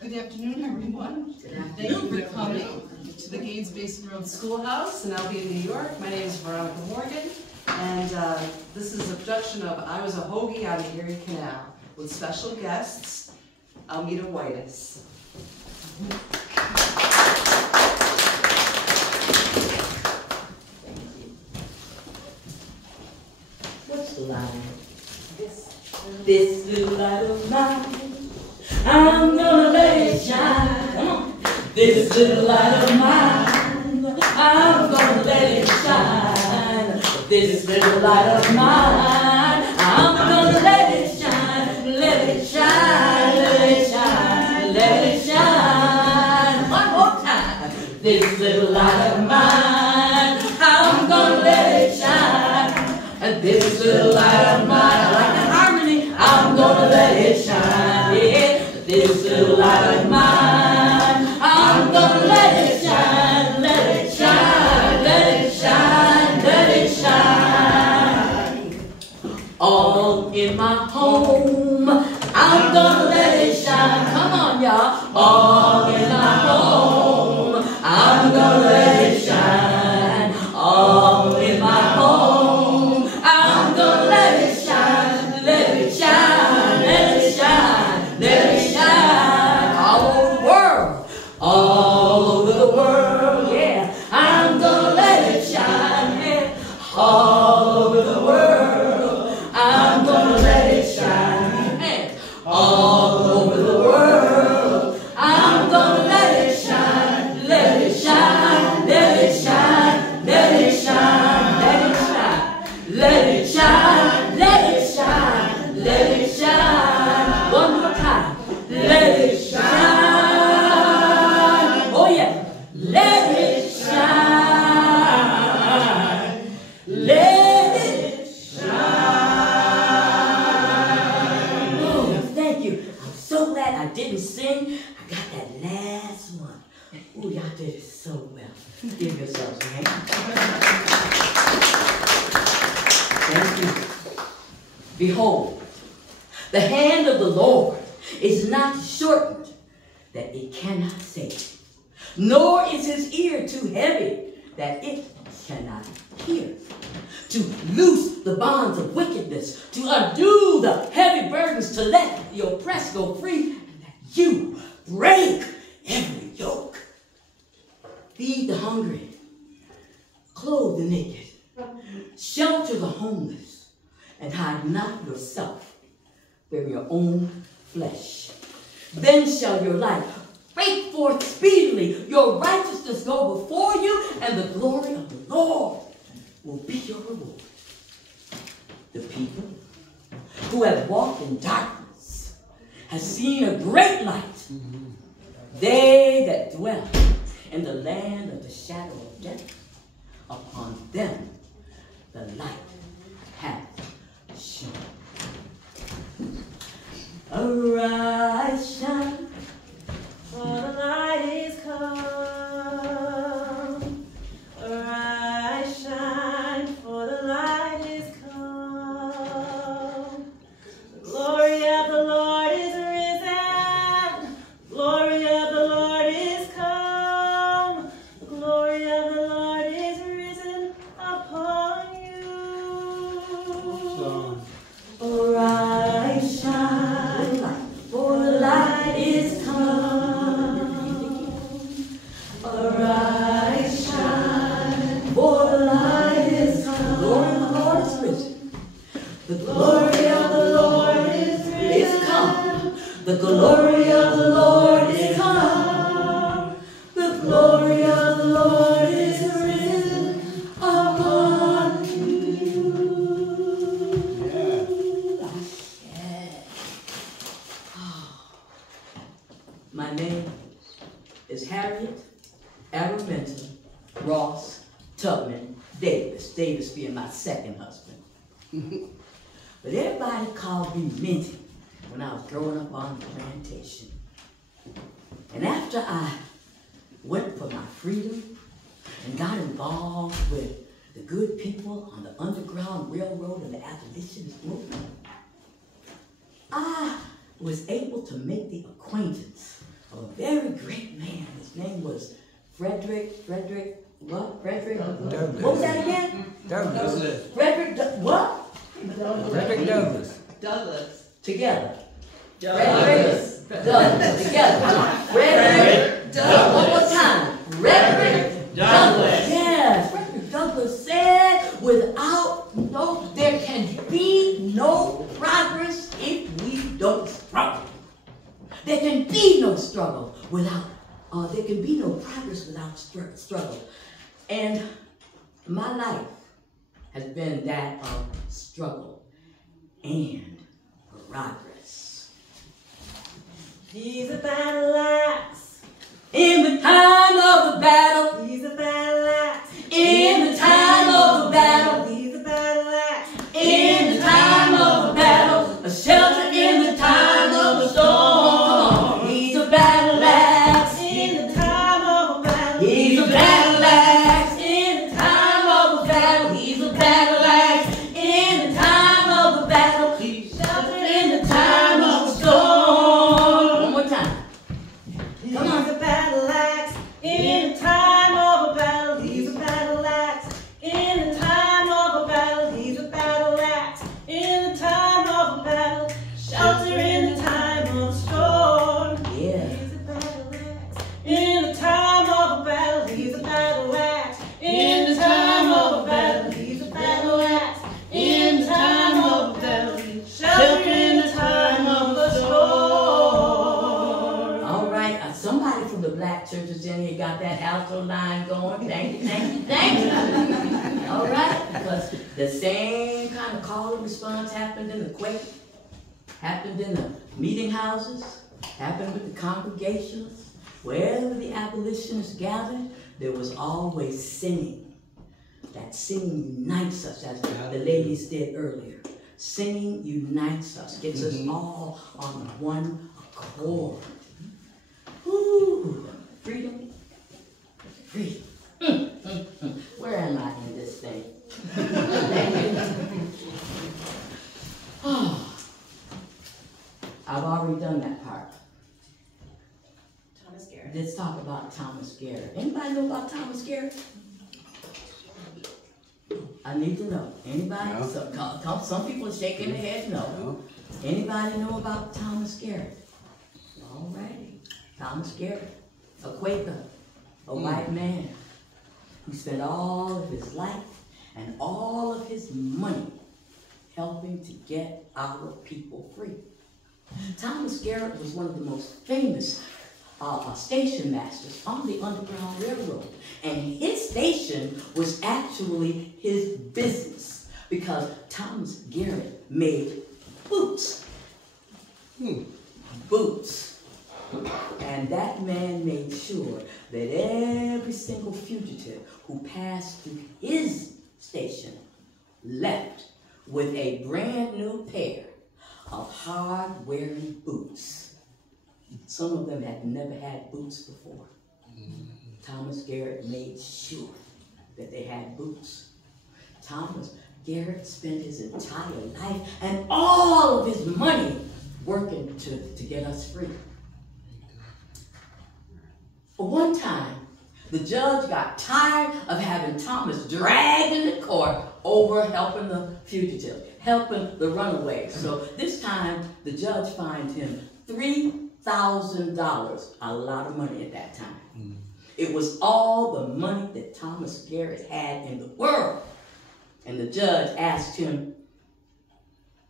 Good afternoon, everyone. Thank you for coming to the Gaines-Basin Road Schoolhouse in Albion, New York. My name is Veronica Morgan, and this is a production of I Was a Hoagie on the Erie Canal with special guests, Almeta Whitis. What's the line? This little light of mine, I'm gonna let it shine. Come on. This little light of mine, I'm gonna let it shine. This little light of mine, I'm gonna let it shine. Let it shine, let it shine, let it shine. One more time. This little light of mine, I'm gonna let it shine. And this little light of mine, I like that harmony, I'm gonna let it shine. Yeah. This little light of mine, I'm gonna let it shine, let it shine, let it shine, let it shine. All in my home, I'm gonna let it shine. Come on, y'all. All in my home, I'm gonna let it shine. All in my home, I'm gonna let it shine, let it shine, let it shine, let it shine. All over the world, all over the world, yeah. I'm gonna let it shine, yeah. All over the world, I'm gonna let it shine, yeah. All over the world, I'm gonna let it shine, let it shine, let it shine, let it shine, let it shine, let it shine, let it shine, let it shine. One more time. Let it shine. Oh yeah. Let it shine. Let it shine. Oh, thank you. I'm so glad I didn't sing. I got that last one. Oh, y'all did it so well. Give yourselves a hand. Thank you. Behold, the hand of the Lord is not shortened that it cannot save, nor is his ear too heavy that it cannot hear. To loose the bonds of wickedness, to undo the heavy burdens, to let the oppressed go free, and that you break every yoke. Feed the hungry, clothe the naked, shelter the homeless, and hide not yourself from your own flesh. Then shall your light break forth speedily, your righteousness go before you, and the glory of the Lord will be your reward. The people who have walked in darkness have seen a great light. They that dwell in the land of the shadow of death, upon them the light hath shone. Arise, shine, for the light is come. Arise, shine, for the light is come. The glory of the Lord is risen. The glory of the Lord is come. The glory of the Lord is risen upon you. Arise, shine, for the light is come. Arise, shine, for the light is come. The glory of the Lord is risen. The glory of the Lord is come. The glory of the Lord is come. The glory of the Lord is risen upon you. My name is Harriet Tubman Davis. Davis being my second husband. But everybody called me Minty when I was growing up on the plantation. And after I went for my freedom and got involved with the good people on the Underground Railroad and the abolitionist movement, I was able to make the acquaintance of very great man. His name was Frederick, what? Frederick? Douglass. What was that again? Douglass. What? Frederick Douglass. Douglas. Together. Frederick Douglass. Together. Come on. Frederick Douglass. One more time. Frederick Douglass. Yes. Frederick Douglass said, there can be no progress if we don't struggle. There can be no struggle without, there can be no progress without struggle. And my life has been that of struggle and progress. He's a battle axe in the time of the battle. He's a battle axe in the time of the battle. He's a battle axe in the time of the battle. A shelter in the time of the storm. He's a battle axe in the time of the battle. He's a battle axe in the time of the battle. He's a battle axe in the time of the battle. He's shelter in the time of the storm. One more time. Come on. He's a battle axe in the time of a battle. He's a battle axe in the time of a battle. He's a battle axe in the time of a battle. Shelter in the time of storm. Yeah. He's a battle axe in the time of a battle. He's a battle axe in the time of a battle. He's a battle axe in the time of a battle. Shelter in the time of the storm. All right, somebody from the black churches in here got that alto line going. Thank you, thank you, thank you. All right, because the same kind of call and response happened in the Quakers, happened in the meeting houses, happened with the congregations. Wherever the abolitionists gathered, there was always singing. That singing unites us, as the ladies did earlier. Singing unites us, gets us all on one accord. Ooh, freedom, freedom. Where am I in this thing? Oh, I've already done that part. Thomas Garrett. Let's talk about Thomas Garrett. Anybody know about Thomas Garrett? I need to know. Anybody? No. Some people are shaking their heads no. No. Anybody know about Thomas Garrett? All righty. Thomas Garrett, a Quaker, a white man who spent all of his life and all of his money helping to get our people free. Thomas Garrett was one of the most famous station masters on the Underground Railroad. And his station was actually his business because Thomas Garrett made boots. Boots. And that man made sure that every single fugitive who passed through his station left with a brand new pair of hard-wearing boots. Some of them had never had boots before. Thomas Garrett made sure that they had boots. Thomas Garrett spent his entire life and all of his money working to get us free. For one time, the judge got tired of having Thomas dragged into court over helping the fugitive, helping the runaways. So this time, the judge fined him $3,000, a lot of money at that time. It was all the money that Thomas Garrett had in the world. And the judge asked him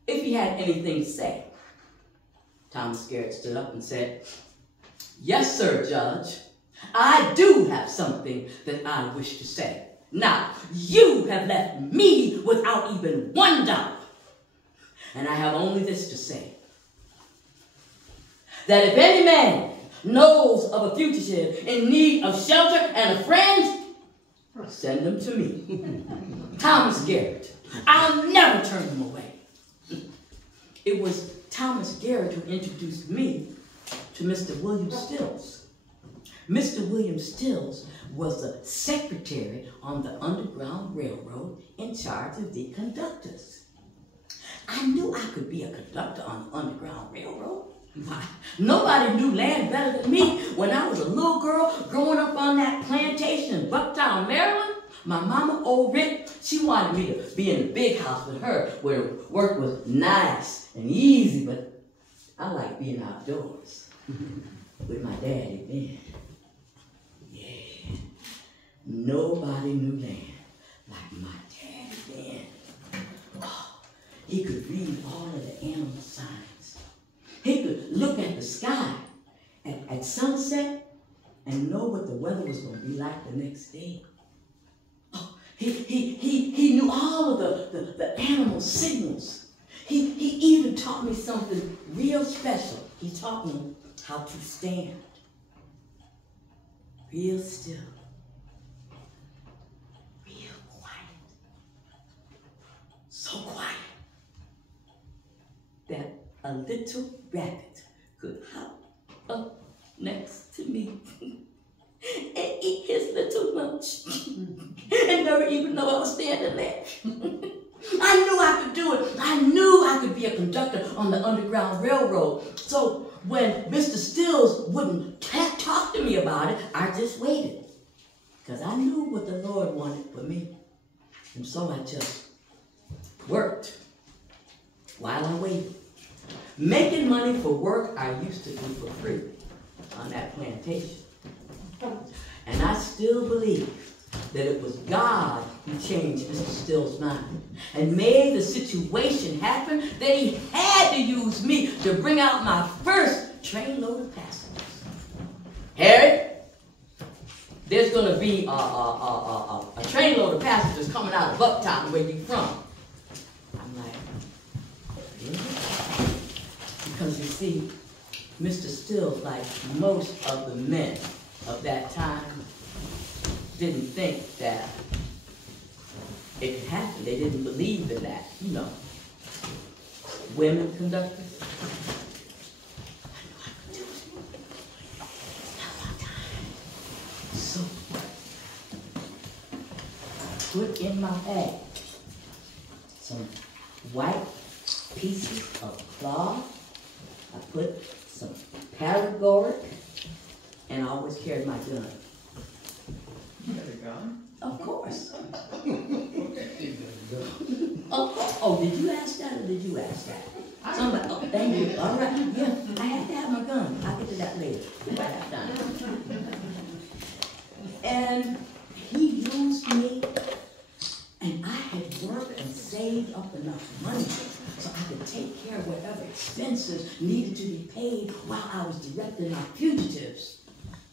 if he had anything to say. Thomas Garrett stood up and said, "Yes, sir, Judge. I do have something that I wish to say. Now, you have left me without even $1. And I have only this to say. That if any man knows of a fugitive in need of shelter and a friend, send them to me. Thomas Garrett. I'll never turn them away." It was Thomas Garrett who introduced me to Mr. William Stills. Mr. William Stills was the secretary on the Underground Railroad in charge of the conductors. I knew I could be a conductor on the Underground Railroad. Nobody knew land better than me when I was a little girl growing up on that plantation in Bucktown, Maryland, my mama, old Rick, she wanted me to be in the big house with her where work was nice and easy, but I like being outdoors with my daddy then. Yeah, nobody knew land like my daddy then. Oh, he could read all of the animal signs. He could look at the sky at sunset and know what the weather was going to be like the next day. Oh, he knew all of the animal signals. He even taught me something real special. He taught me how to stand real still, real quiet, so quiet that a little rabbit could hop up next to me and eat his little lunch and never even know I was standing there. I knew I could do it. I knew I could be a conductor on the Underground Railroad. So when Mr. Stills wouldn't talk to me about it, I just waited. Because I knew what the Lord wanted for me. And so I just worked while I waited. Making money for work I used to do for free on that plantation. And I still believe that it was God who changed Mr. Still's mind and made the situation happen that he had to use me to bring out my first trainload of passengers. Harriet, there's going to be a trainload of passengers coming out of Bucktown, where you from. I'm like, really? Because you see, Mr. Stills, like most of the men of that time, didn't think that it could happen. They didn't believe in that, you know. Women conductors. I knew I could do it. Not a long time. So I put in my bag some white pieces of cloth. I put some paregoric, and I always carried my gun. You got a gun? Of course. Oh, did you ask that or did you ask that? Somebody, oh, thank you. All right, yeah, I have to have my gun. I'll get to that later. Right after time. And he used me, and I had worked and saved up enough money so I could take care of whatever expenses needed to be paid while I was directing my fugitives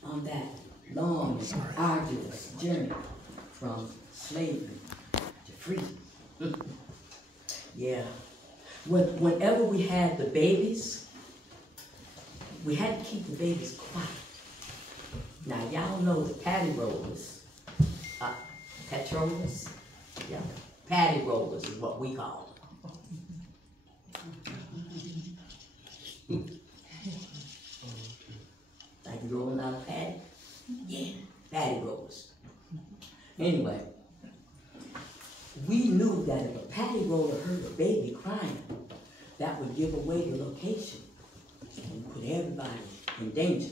on that long and arduous journey from slavery to freedom. Yeah. Whenever we had the babies, we had to keep the babies quiet. Now, y'all know the patty rollers, petrolas? Yeah, patty rollers is what we call them. Like rolling out a patty? Yeah, patty rollers. Anyway, we knew that if a patty roller heard a baby crying, that would give away the location and put everybody in danger.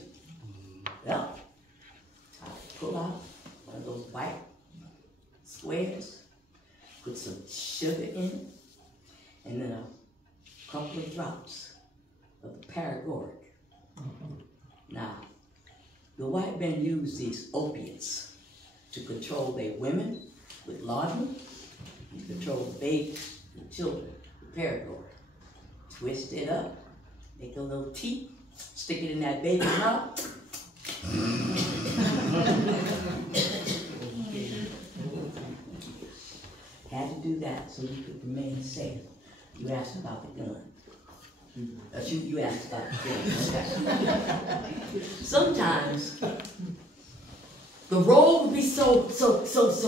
Well, I pull out one of those white squares, put some sugar in it, and then a couple of drops of the paregoric. Now, the white men use these opiates to control their women with laudanum, and to control the babies and the children with paregoric. Twist it up, make a little teeth, stick it in that baby's mouth. Had to do that so we could remain safe. You asked about the gun. You asked about the gun. Okay. Sometimes the road would be so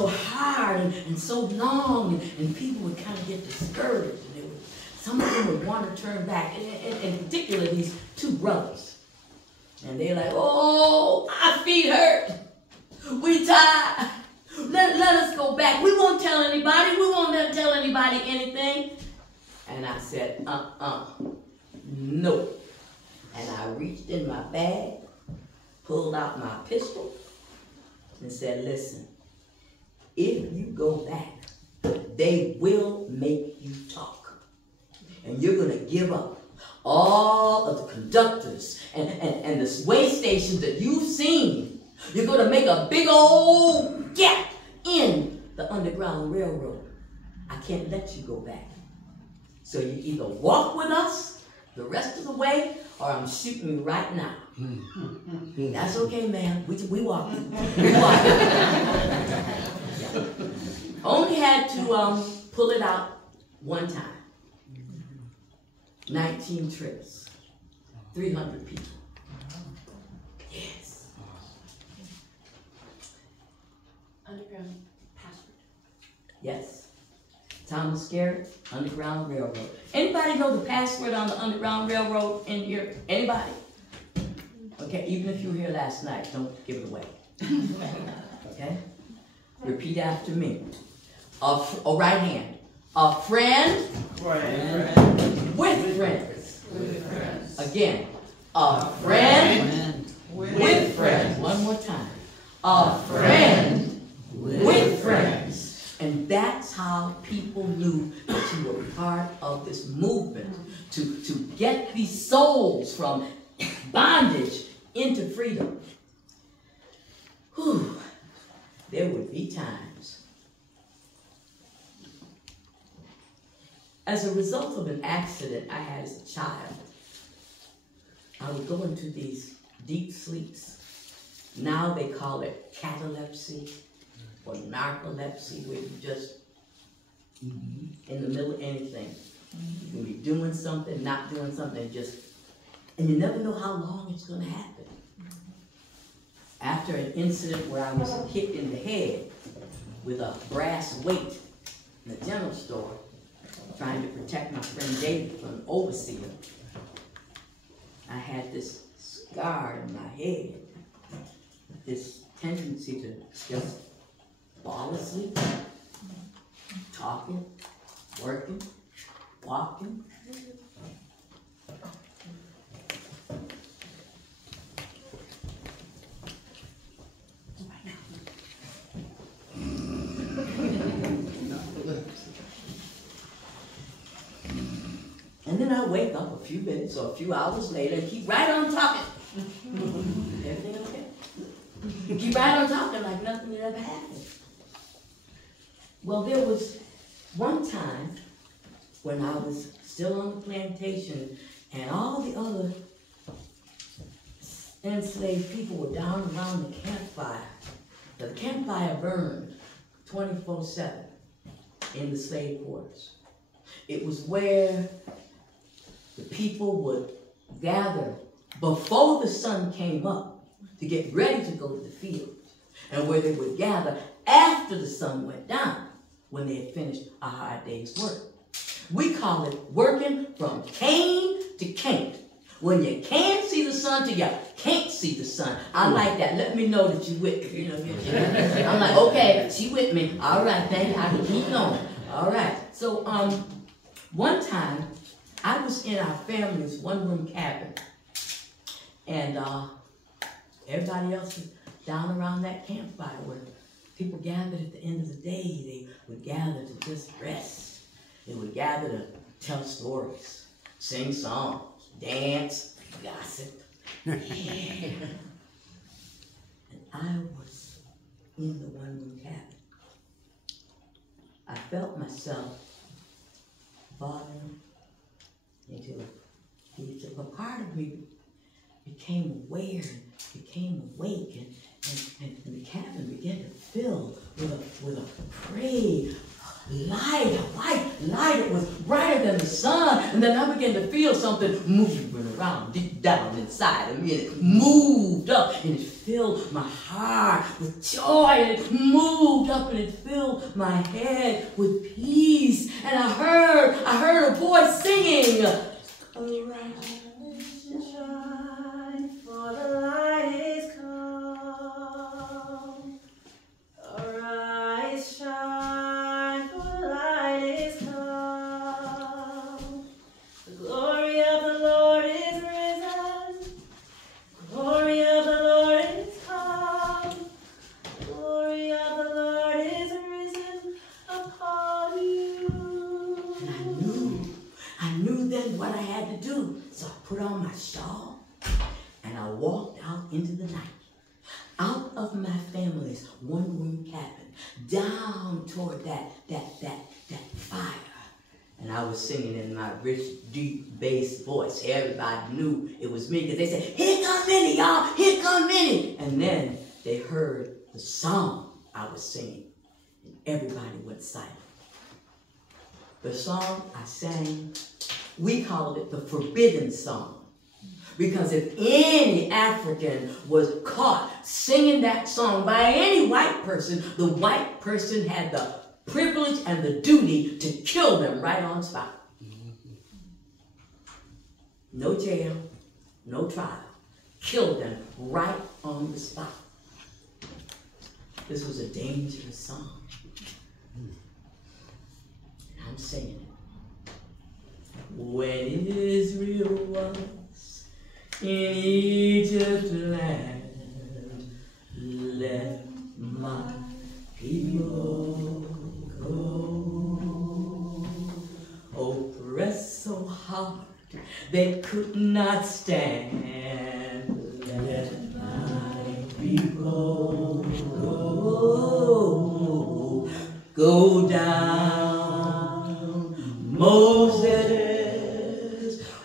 hard and so long, and people would kind of get discouraged. And some of them would want to turn back, and in particular these two brothers. And they're like, oh, our feet hurt. We tired. Let us go back. We won't tell anybody. We won't tell anybody anything. And I said, no. And I reached in my bag, pulled out my pistol and said, listen, if you go back, they will make you talk. And you're going to give up all of the conductors and the way stations that you've seen. You're going to make a big old gap in the Underground Railroad. I can't let you go back. So you either walk with us the rest of the way, or I'm shooting you right now. That's okay, ma'am. We walk. We walk. Yeah. Only had to pull it out one time. 19 trips, 300 people. Yes. Underground password. Yes. Thomas Garrett, Underground Railroad. Anybody know the password on the Underground Railroad in here? Anybody? Okay, even if you were here last night, don't give it away. Okay? Repeat after me. A right hand. A friend. With friends. Again. A friend. With friends. One more time. A friend. With friends. And that's how people knew that you were part of this movement to get these souls from bondage into freedom. Whew. There would be times. As a result of an accident I had as a child, I would go into these deep sleeps. Now they call it catalepsy or narcolepsy, where you just in the middle of anything. You can be doing something, not doing something, and you never know how long it's going to happen. After an incident where I was hit in the head with a brass weight in the general store, trying to protect my friend David from an overseer, I had this scar in my head, this tendency to just fall asleep, talking, working, walking. And then I wake up a few minutes or a few hours later and keep right on talking. Everything okay? Keep right on talking like nothing had ever happened. Well, there was one time when I was still on the plantation and all the other enslaved people were down around the campfire. The campfire burned 24/7 in the slave quarters. It was where the people would gather before the sun came up to get ready to go to the field, and where they would gather after the sun went down when they had finished a hard day's work. We call it working from cane to can't. When you can see the sun till you can't see the sun. I like that. Let me know that you with me. You know, I'm like, okay, she with me. All right, thank you. I can keep going. All right. So one time I was in our family's one-room cabin, and everybody else was down around that campfire where people gathered at the end of the day. They would gather to just rest. They would gather to tell stories, sing songs, dance, gossip. And I was in the one-room cabin. I felt myself falling into a deep sleep. A part of me became aware, became awake, and the cabin began to fill with a gray light, a white light. It was brighter than the sun. And then I began to feel something moving around deep down inside of me. And it moved up and it filled my heart with joy. And it moved up and it filled my head with peace. And I heard a voice singing, "Arise and shine, for the light is come. Arise, shine, for the light is come. The glory of the Lord is risen. The glory of the Lord walked out into the night, out of my family's one-room cabin, down toward that fire. And I was singing in my rich, deep bass voice. Everybody knew it was me because they said, "Here come Minnie, y'all, here come Minnie." And then they heard the song I was singing, and everybody went silent. The song I sang, we called it the Forbidden Song. Because if any African was caught singing that song by any white person, the white person had the privilege and the duty to kill them right on spot. No jail, no trial. Kill them right on the spot. This was a dangerous song. I'm singing it. When Israel was in Egypt land, let my people go. Oppressed so hard they could not stand. Let my people go. Go down, Moses,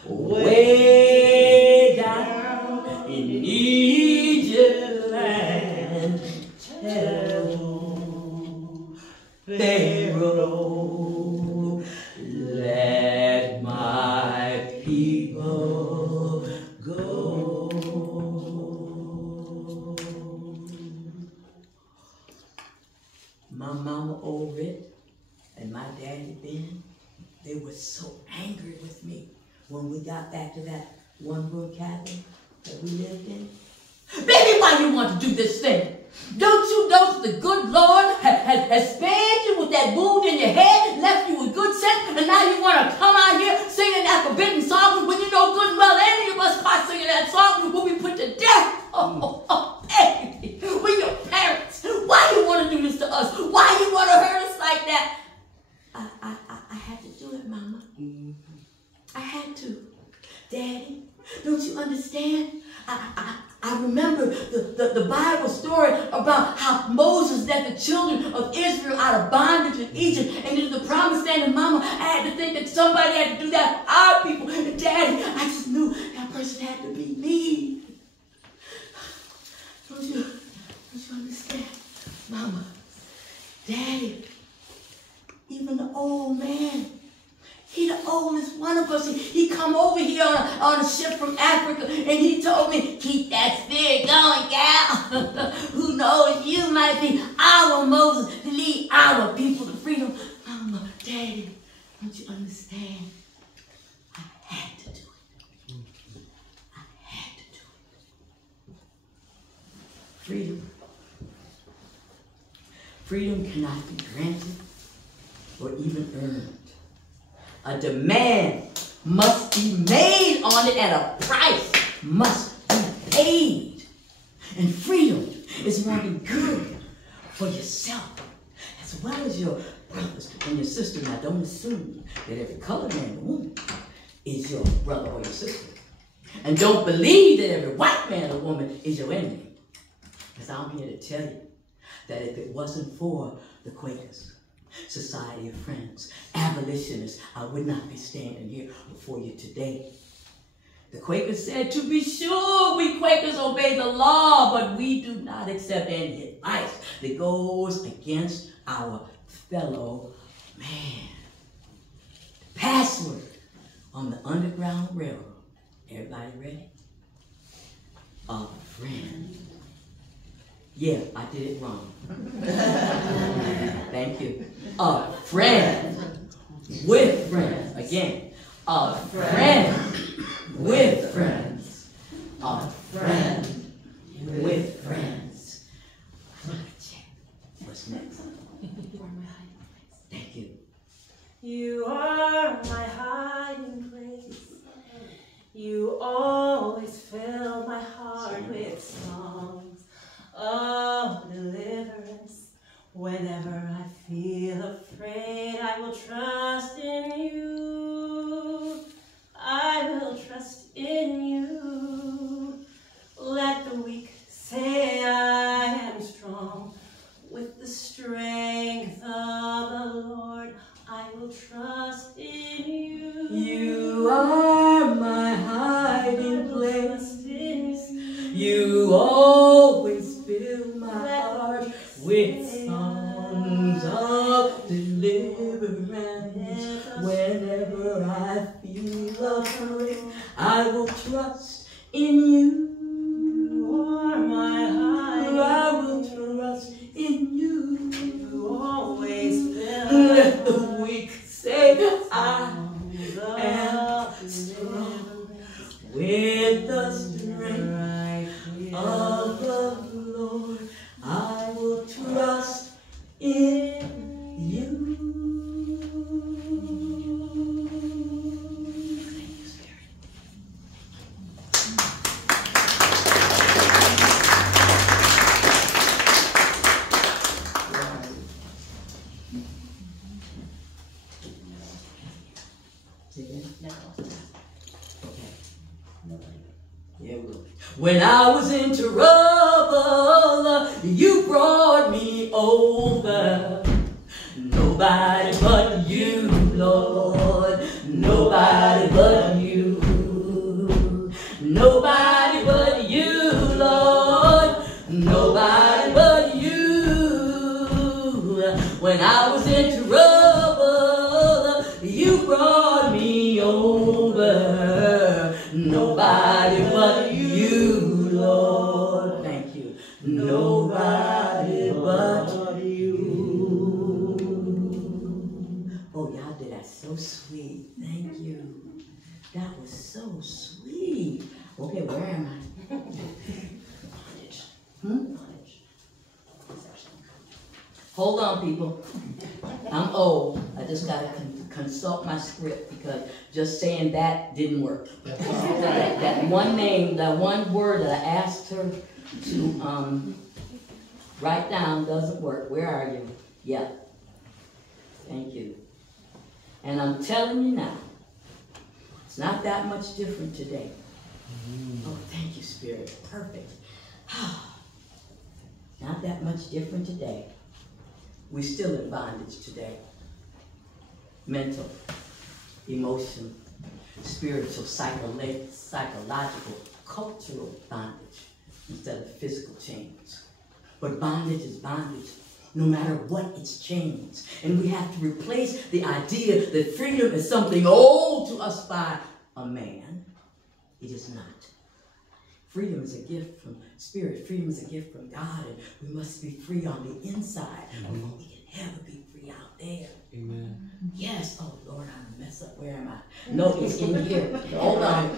way down in Egypt land. Tell Pharaoh, let my people go. My mama over it and my daddy Ben, they were so angry with me when we got back to that one-room cabin that we lived in. "Baby, why you want to do this thing? Don't you know the good Lord has spared you with that wound in your head, left you with good sense, and now you want to come out here singing that forbidden song when you know good and well any of us caught singing that song will be put to death? Oh, baby, we're your parents. Why you want to do this to us? Why you want to hurt us like that?" I had to do it, Mama. I had to. Daddy, don't you understand? I remember the Bible story about how Moses led the children of Israel out of bondage in Egypt and into the promised land. And Mama, I had to think that somebody had to do that for our people. And Daddy, I just knew that person had to be me. Don't you understand? Mama, Daddy, even the old man, he the oldest one of us. He come over here on a ship from Africa, and he told me, "Keep that spirit going, gal. Who knows, you might be our Moses to lead our people to freedom." Mama, Daddy, don't you understand? I had to do it. I had to do it. Freedom. Freedom cannot be granted or even earned. A demand must be made on it, and a price must be paid. And freedom is wanting good for yourself as well as your brothers and your sisters. Now, don't assume that every colored man or woman is your brother or your sister. And don't believe that every white man or woman is your enemy. Because I'm here to tell you that if it wasn't for the Quakers, Society of Friends, abolitionists, I would not be standing here before you today. The Quakers said, "To be sure, we Quakers obey the law, but we do not accept any advice that goes against our fellow man." Password on the Underground Railroad. Everybody ready? A friend. Yeah, I did it wrong. Thank you. A friend with friends. Again, a friend with friends. A friend with friends. Check. What's next? You are my hiding place. Thank you. You are my hiding place. You always fill my heart with songs of deliverance. Whenever I feel afraid, I will trust in you. I will trust in you. You always fill my heart with songs of deliverance. Whenever I feel afraid, I will trust in you. You are my hiding I will trust in you. You always fill Let the weak say I am strong with the strength of the Lord. I will trust in you. Thank you, Spirit. When I was in trouble, you brought me over. Nobody but you, Lord. Nobody but you. Nobody but you, Lord. Nobody but you. When I was in trouble, you brought me over. Nobody but you, Lord. Thank you. Nobody but you. Oh, y'all did that so sweet. Thank you. That was so sweet. Okay, where am I? Hold on, people. I'm old. I just got to consult my script because just saying that didn't work. That one name, that one word that I asked her to write down doesn't work. Where are you? Yeah. Thank you. And I'm telling you now, it's not that much different today. Oh, thank you, Spirit. Perfect. Not that much different today. We're still in bondage today. Mental, emotional, spiritual, psychological, cultural bondage instead of physical chains. But bondage is bondage, no matter what it's chains. And we have to replace the idea that freedom is something owed to us by a man. It is not. Freedom is a gift from Spirit. Freedom is a gift from God, and we must be free on the inside before we can ever be free out there. Amen. Yes. Oh, Lord, I'm a mess up. Where am I? No, it's in here. Hold on.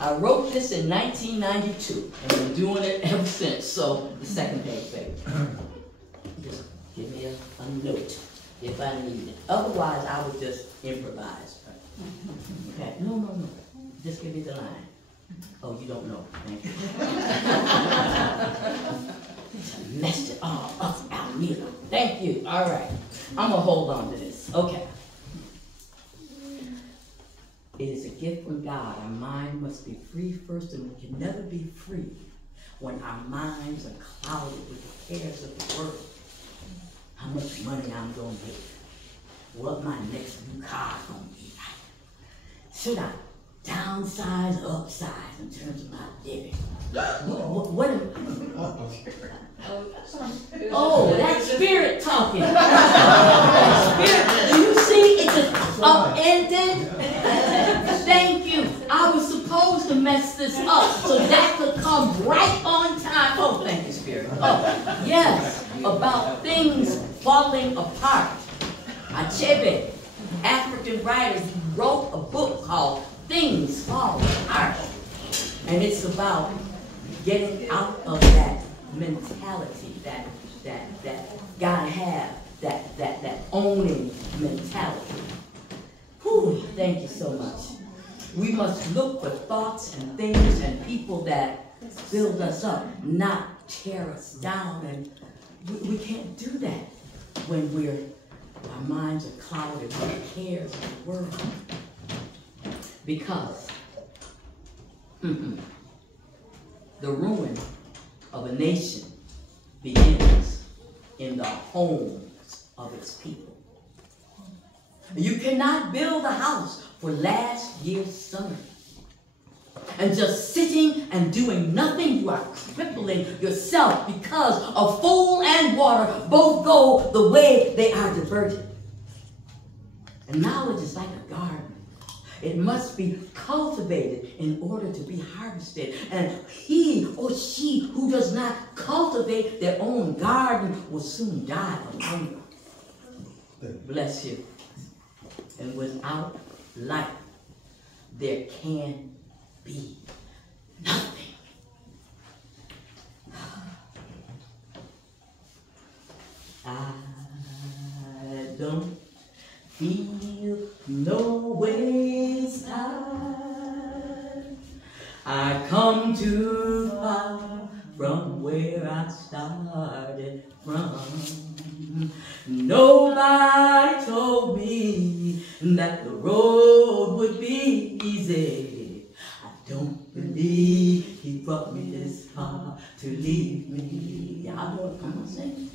I wrote this in 1992, and I've been doing it ever since. So, the second page, baby. Just give me a note if I need it. Otherwise, I would just improvise. Okay? No. Just give me the line. Oh, you don't know. Thank you. Messed it all up, Almeta. Thank you. All right. I'm going to hold on to this. Okay. It is a gift from God. Our mind must be free first, and we can never be free when our minds are clouded with the cares of the world. How much money I'm going to get. What my next new car is going to be like. Should I downsize or upsize in terms of my living? What am Oh, that's Spirit talking. Spirit, do you see? It's just upended. Thank you. I was supposed to mess this up so that could come right on time. Oh, thank you, Spirit. Oh, yes, about things falling apart. Achebe, African writer, wrote a book called Things Fall Apart. And it's about getting out of that mentality that gotta have, that owning mentality. Whew, thank you so much. We must look for thoughts and things and people that build us up, not tear us down. And we can't do that when our minds are clouded with the cares of the world. Because the ruin of a nation begins in the homes of its people. You cannot build a house for last year's summer. and just sitting and doing nothing, you are crippling yourself because of food and water both go the way they are diverted. And knowledge is like a garden. It must be cultivated in order to be harvested. And he or she who does not cultivate their own garden will soon die of hunger. Bless you. And without life, there can be nothing. I don't feel no waste time. I come too far from where I started from. Nobody told me that the road would be easy. I don't believe he brought me this far to leave me. Y'all know it, come on, sing.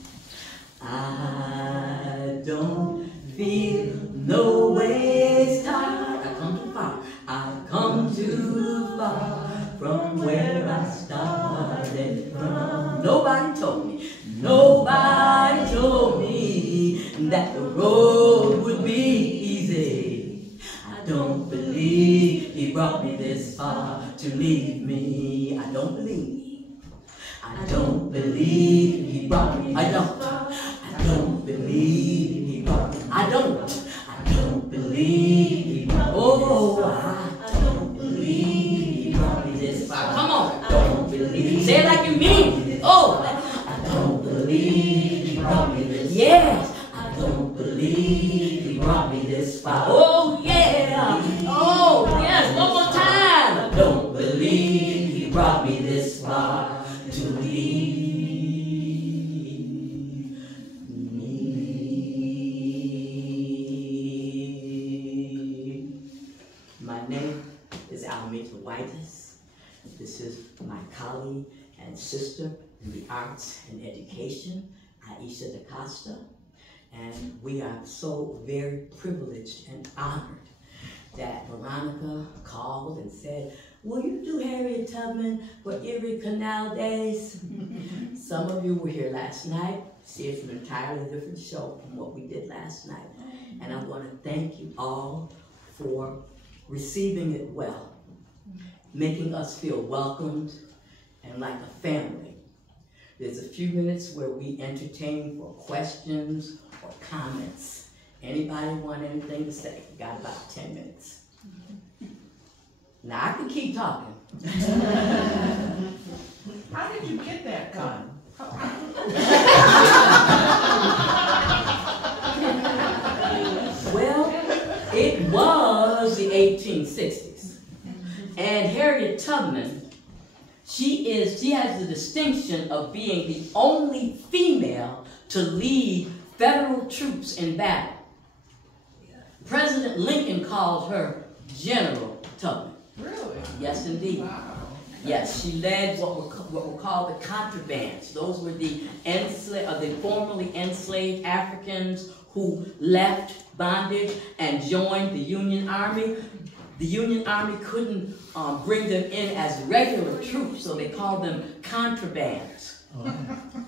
I don't feel no waste time. I come too far. I come too far from where I started from. Nobody told me. Nobody told me that the road would be easy. I don't believe he brought me this far to leave me. I don't believe. I don't believe he brought me. I don't believe he brought me. I don't believe he brought me. Oh, I don't believe he brought me this far. Come on. I don't believe. Say it like you mean it. Oh, I don't believe he brought me this far. Yes, I don't believe he brought me this far. Oh, yeah. Oh, yes. One more time. I don't believe he brought me this far to leave. My name is Almeta Whitis. This is my colleague and sister in the arts and education, Aisha DaCosta. And we are so very privileged and honored that Veronica called and said, will you do Harriet Tubman for Erie Canal Days? Some of you were here last night. See, it's an entirely different show from what we did last night. And I want to thank you all for receiving it well, making us feel welcomed and like a family. There's a few minutes where we entertain for questions or comments. Anybody want anything to say? We got about 10 minutes. Now I can keep talking. How did you get that gun? Well, it was the 1860s. And Harriet Tubman, she has the distinction of being the only female to lead federal troops in battle. President Lincoln called her General Tubman. Really? Yes, indeed. Wow. Yes, she led what were called the contrabands. Those were the formerly enslaved Africans who left bondage and joined the Union Army. The Union Army couldn't bring them in as regular troops, so they called them contrabands. Oh.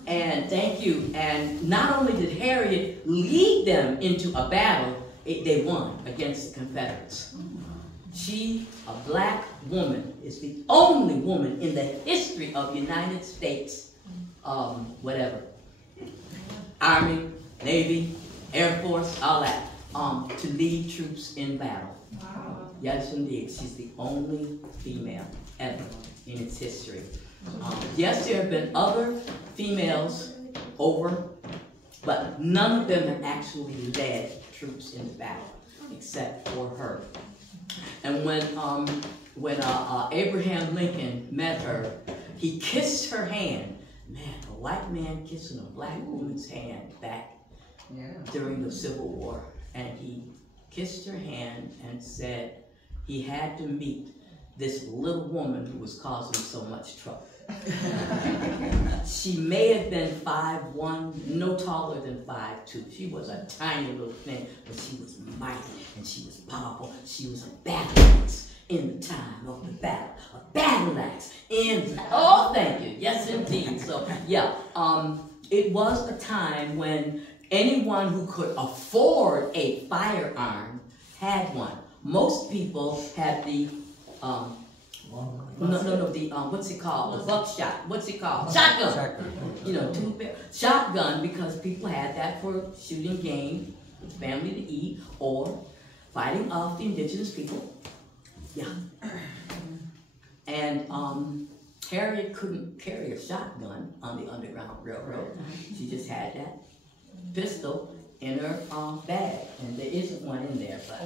And thank you. And not only did Harriet lead them into a battle, they won against the Confederates. She, a black woman, is the only woman in the history of the United States, whatever, Army, Navy, Air Force, all that, to lead troops in battle. Wow. Yes, indeed. She's the only female ever in its history. Yes, there have been other females over, but none of them have actually led troops into battle, except for her. And when Abraham Lincoln met her, he kissed her hand. Man, a white man kissing a black woman's hand back during the Civil War. And he kissed her hand and said he had to meet this little woman who was causing so much trouble. She may have been 5'1", no taller than 5'2". She was a tiny little thing, but she was mighty and she was powerful. She was a battle axe in the time of the battle. A battle axe in, oh, thank you, yes indeed. So, yeah, it was a time when anyone who could afford a firearm had one. Most people had the, what's it called? The buckshot. What's it called? Shotgun. You know, shotgun, because people had that for shooting game, with family to eat, or fighting off the indigenous people. Yeah. And Harriet couldn't carry a shotgun on the Underground Railroad. She just had that pistol in her bag, and there isn't one in there, but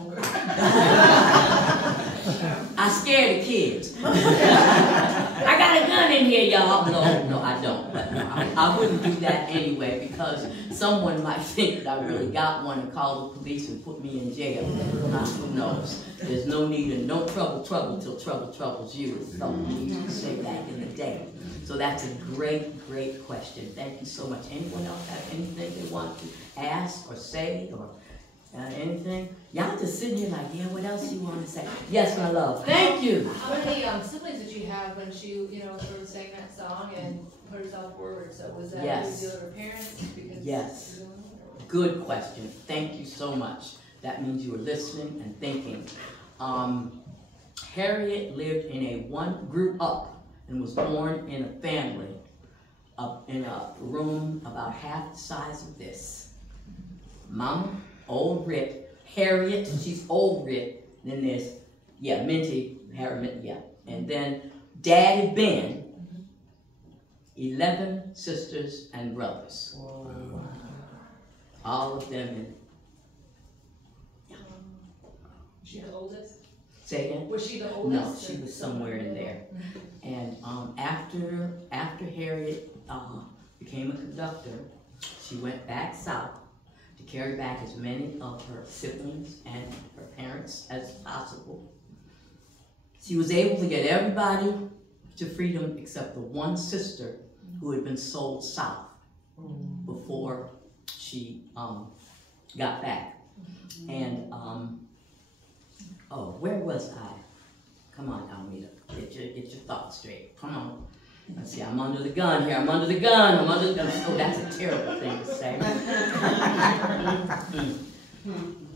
I scare the kids. I got a gun in here, y'all. No, I don't. But no, I wouldn't do that anyway, because someone might think that I really got one and call the police and put me in jail. Who knows? There's no need and no trouble till trouble troubles you, as someone used to say back in the day. So that's a great question. Thank you so much. Anyone else have anything they want to ask or say or anything? Y'all just sitting here like, yeah, what else you want to say? Yes, my love. Thank you. How many siblings did you have when she, sort of sang that song and put herself forward? So was that Yes. you do with her parents? Because Yes. Good question. Thank you so much. That means you were listening and thinking. Harriet lived grew up and was born in a family in a room about half the size of this. Mama, old Rip, Harriet, she's old Rip. Then there's, Minty, Harriet, and then Daddy Ben, 11 sisters and brothers. Wow. All of them in. Was she the oldest? Say again? Was she the oldest? No, she was somewhere in there. And after Harriet became a conductor, she went back south to carry back as many of her siblings and her parents as possible. She was able to get everybody to freedom except the one sister who had been sold south before she got back. And where was I? Come on, Almeta, get your thoughts straight. Come on. Let's see, I'm under the gun here. I'm under the gun. Oh, that's a terrible thing to say.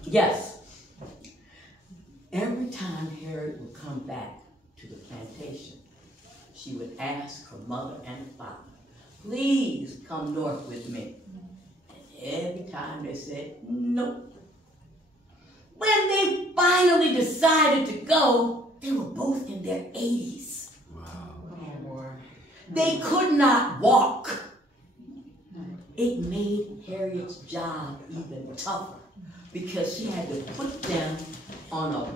Yes. Every time Harriet would come back to the plantation, she would ask her mother and father, please come north with me. And every time they said, nope. When they finally decided to go, they were both in their 80s. Wow. They could not walk. It made Harriet's job even tougher because she had to put them on a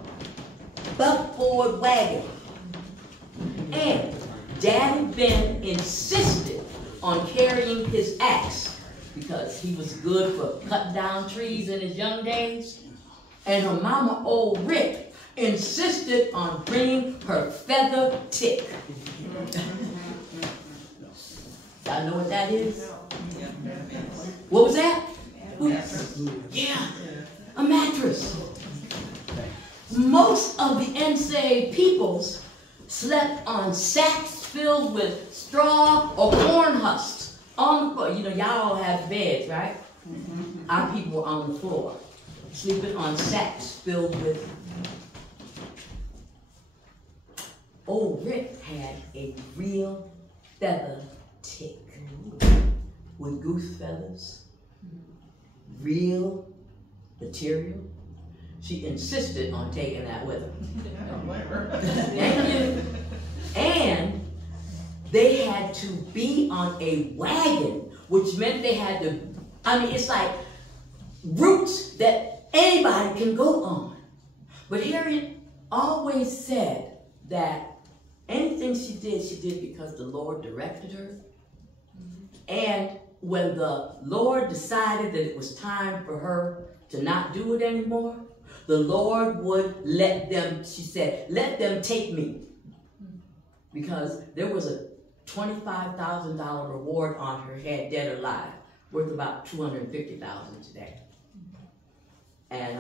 buckboard wagon. And Daddy Ben insisted on carrying his axe because he was good for cutting down trees in his young days. And her mama, old Rick, insisted on bringing her feather tick. Y'all know what that is? What was that? Yeah, a mattress. Most of the NSA peoples slept on sacks filled with straw or corn husks on the floor. Y'all all have beds, right? Our people were on the floor, sleeping on sacks filled with. Old Rick had a real feather tick with goose feathers, real material. She insisted on taking that with her. And they had to be on a wagon, which meant they had to, it's like routes that anybody can go on. But Harriet always said that anything she did because the Lord directed her. And when the Lord decided that it was time for her to not do it anymore, the Lord would let them, she said, let them take me. Because there was a $25,000 reward on her head, dead or alive, worth about $250,000 today. And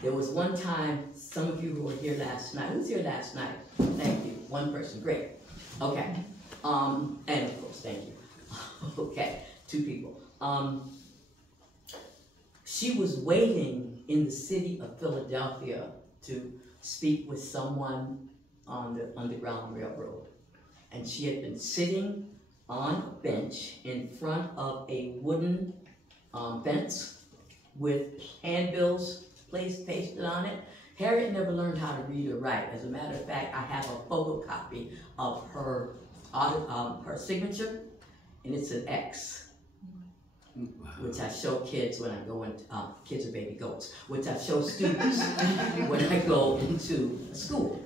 There was one time, some of you who were here last night, who was here last night? Thank you, one person, great. Okay, and of course, thank you. Okay, 2 people. She was waiting in the city of Philadelphia to speak with someone on the Underground Railroad. And she had been sitting on a bench in front of a wooden fence with handbills pasted on it. Harriet never learned how to read or write. As a matter of fact, I have a photocopy of her signature, and it's an X, which I show kids when I go into, kids are baby goats, which I show students when I go into school.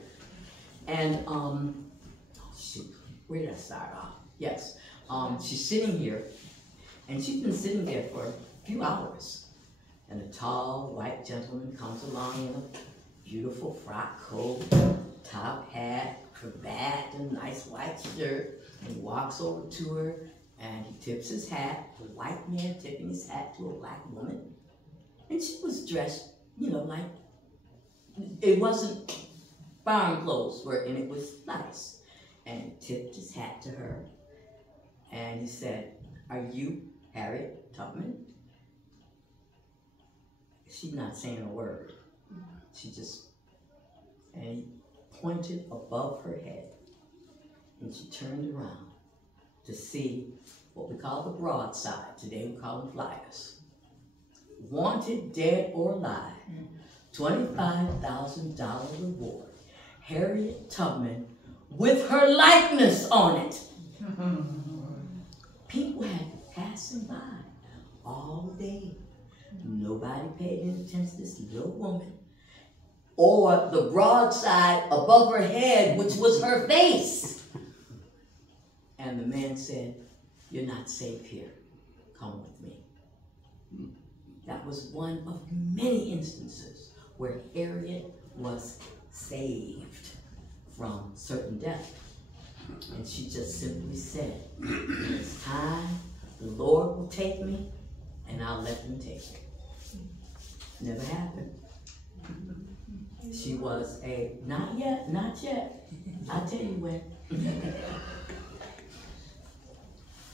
And, shoot, where did I start off? Yes, she's sitting here, and she's been sitting there for a few hours. And a tall white gentleman comes along in a beautiful frock coat, top hat, cravat, and nice white shirt, and he walks over to her, and he tips his hat, a white man tipping his hat to a black woman. And she was dressed, you know, like, it wasn't barn clothes work, and it was nice. And he tipped his hat to her, and he said, "Are you Harriet Tubman?" She's not saying a word. She just, and he pointed above her head, and she turned around to see what we call the broadside. Today we call them flyers. Wanted, dead or alive, $25,000 reward. Harriet Tubman with her likeness on it. People had passing by all day. Nobody paid any attention to this little woman. Or the broadside above her head, which was her face. And the man said, "You're not safe here. Come with me." That was one of many instances where Harriet was saved from certain death. And she just simply said, "It's time, the Lord will take me, and I'll let him take me." Never happened. She was a, not yet, I'll tell you when.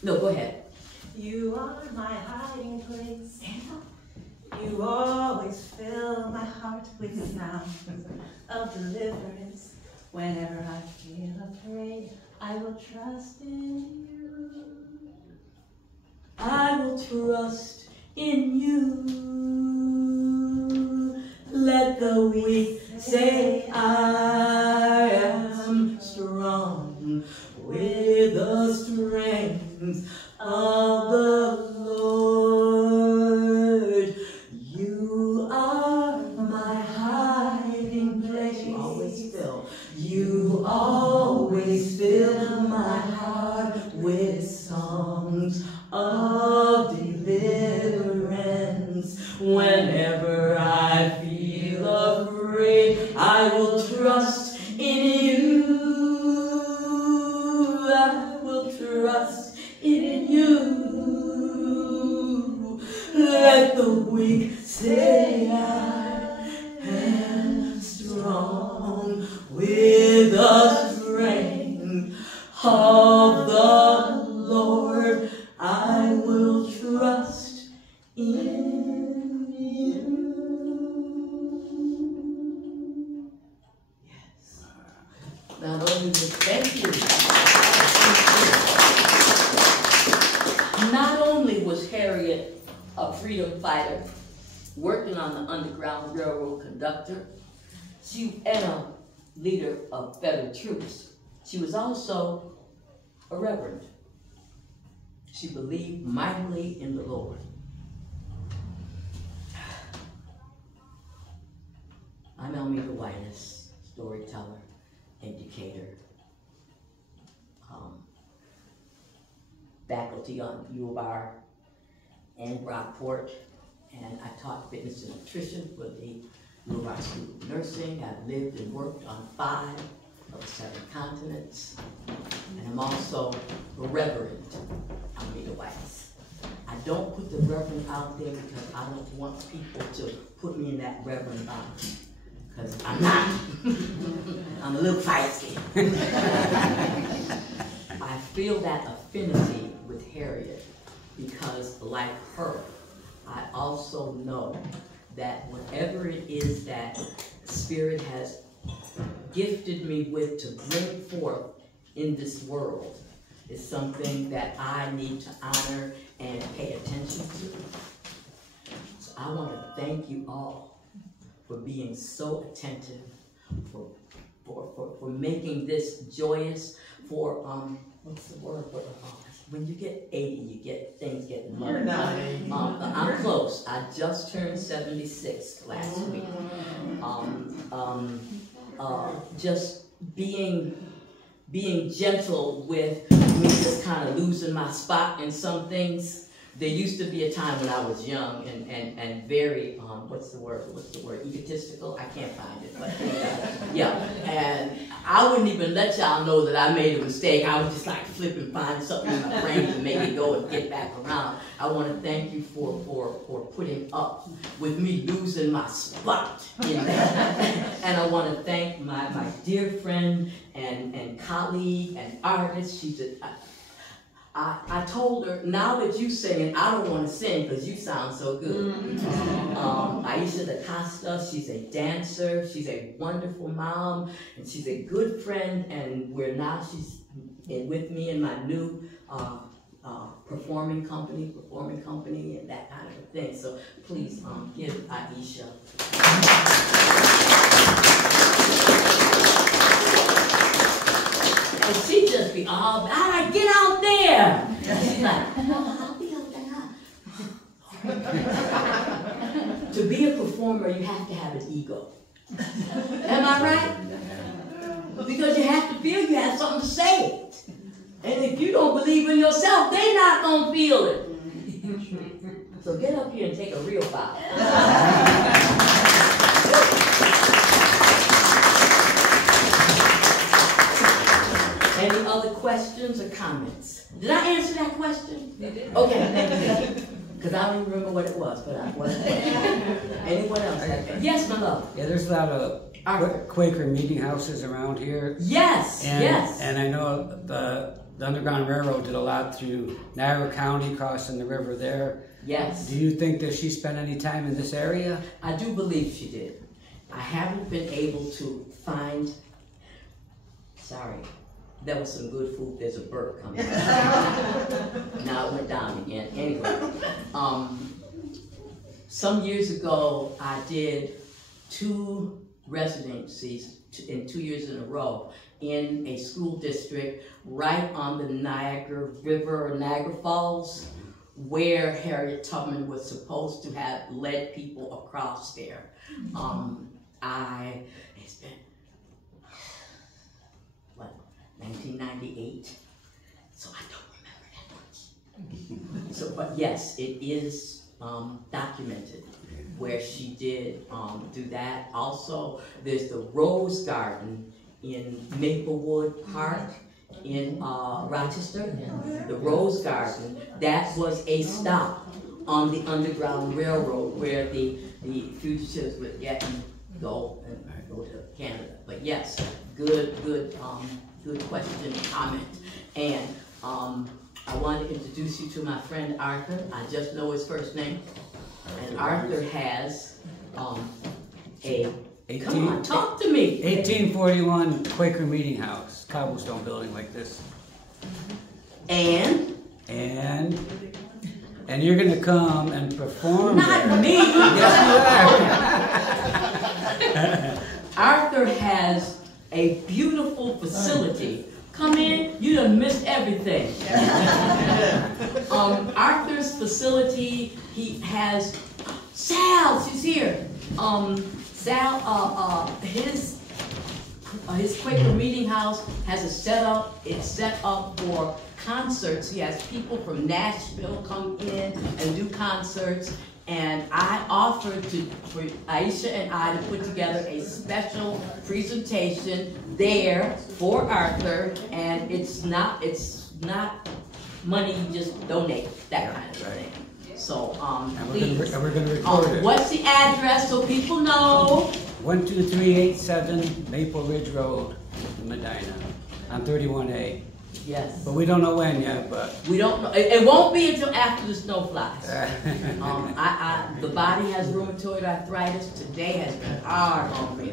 No, go ahead. You are my hiding place. You always fill my heart with sounds of deliverance. Whenever I feel afraid, I will trust in you. I will trust in you. Let the weak say I am strong with the strength of the Lord. You are my hiding place. You always fill. You always fill my heart with songs of deliverance. Whenever I feel afraid, I will trust in you. I will trust in you. Let the weak say I am strong with the strength of the Lord. I will trust in you. Yes. Not only was, thank you. Not only was Harriet a freedom fighter working on the Underground Railroad conductor, and a leader of federal troops, she was also a reverend. She believed mightily in the Lord. I'm Almeta Whitis, storyteller, educator, faculty on U of R and Rockport, and I taught fitness and nutrition for the U of R School of Nursing. I've lived and worked on 5 of the 7 continents, and I'm also a reverend, Almeta Whitis. I don't put the reverend out there because I don't want people to put me in that reverend box. Because I'm not. I'm a little feisty. I feel that affinity with Harriet because, like her, I also know that whatever it is that Spirit has gifted me with to bring forth in this world is something that I need to honor and pay attention to. So I want to thank you all for being so attentive, for making this joyous, for what's the word? When you get 80, you get things getting You're not 80. I'm close. I just turned 76 last week. Just being gentle with me, just kind of losing my spot in some things. There used to be a time when I was young and very, what's the word, egotistical? I can't find it, but yeah. And I wouldn't even let y'all know that I made a mistake. I would just like flip and find something in my brain to make it go and get back around. I want to thank you for putting up with me losing my spot in that. And I want to thank my dear friend and colleague and artist. She's I told her, now that you singing, I don't want to sing because you sound so good. Aisha da Costa, she's a dancer, she's a wonderful mom, and she's a good friend, and she's with me in my new performing company, and that kind of thing. So please give Aisha. And she just be all right, get out there. She's like, no, I'll be out there. To be a performer, you have to have an ego. Am I right? Because you have to feel you have something to say. And if you don't believe in yourself, they're not going to feel it. So get up here and take a real bow. Any other questions or comments? Did I answer that question? You did. Okay, thank you. Because I don't even remember what it was, but I wasn't. Anyone else? Yes, my love. Yeah, there's a lot of Quaker meeting houses around here. Yes, yes. And I know the Underground Railroad did a lot through Niagara County, crossing the river there. Yes. Do you think that she spent any time in this area? I do believe she did. I haven't been able to find, sorry, there was some good food. There's a bird coming out. Now it went down again. Anyway, some years ago, I did 2 residencies in 2 years in a row in a school district right on the Niagara River, or Niagara Falls, where Harriet Tubman was supposed to have led people across there. It's been, 1998, so I don't remember that much. So, but yes, it is documented where she did do that. Also, there's the Rose Garden in Maplewood Park in Rochester. The Rose Garden, that was a stop on the Underground Railroad where the fugitives would get and go to Canada. But yes, good question, comment. And I want to introduce you to my friend Arthur. I just know his first name. And Arthur has come on, talk to me. 1841 Quaker meeting house, cobblestone building like this. And you're going to come and perform. Not there. me. Yes, you are. Arthur has a beautiful facility. Come in, you done missed everything. Arthur's facility, he has, Sal, she's here. Sal, his Quaker meeting house has a setup. It's set up for concerts. He has people from Nashville come in and do concerts. And I offered for Aisha and I to put together a special presentation there for Arthur. And it's not money, you just donate, that kind of Right. thing. So, And please. we're gonna record it. What's the address so people know? 12387 Maple Ridge Road, Medina, on 31A. Yes. But we don't know when yet, but. We don't know, it won't be until after the snow flies. The body has rheumatoid arthritis, today has been hard on me.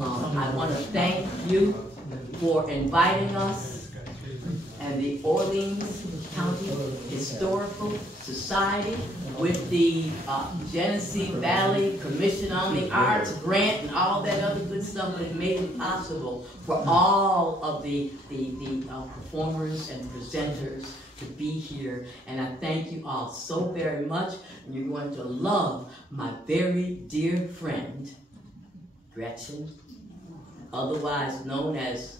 I want to thank you for inviting us and the Orleans County Historical Society with the Genesee Valley Commission on the Arts grant and all that other good stuff that made it possible for all of the performers and presenters to be here. And I thank you all so very much. And you're going to love my very dear friend, Gretchen, otherwise known as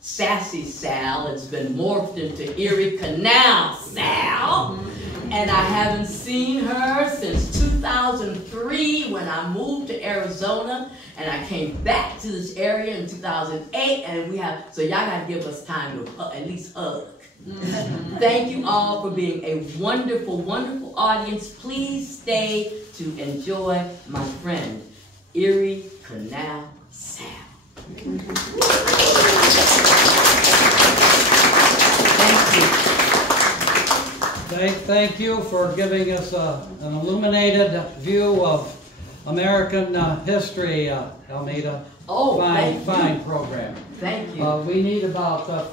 Sassy Sal. It's been morphed into Erie Canal Sal. And I haven't seen her since 2003 when I moved to Arizona, and I came back to this area in 2008, and so y'all gotta give us time to at least hug. Thank you all for being a wonderful, wonderful audience. Please stay to enjoy my friend, Erie Canal Sal. Thank you. Thank you for giving us an illuminated view of American history, Almeta. Oh, fine thank you. program. Thank you. We need about 5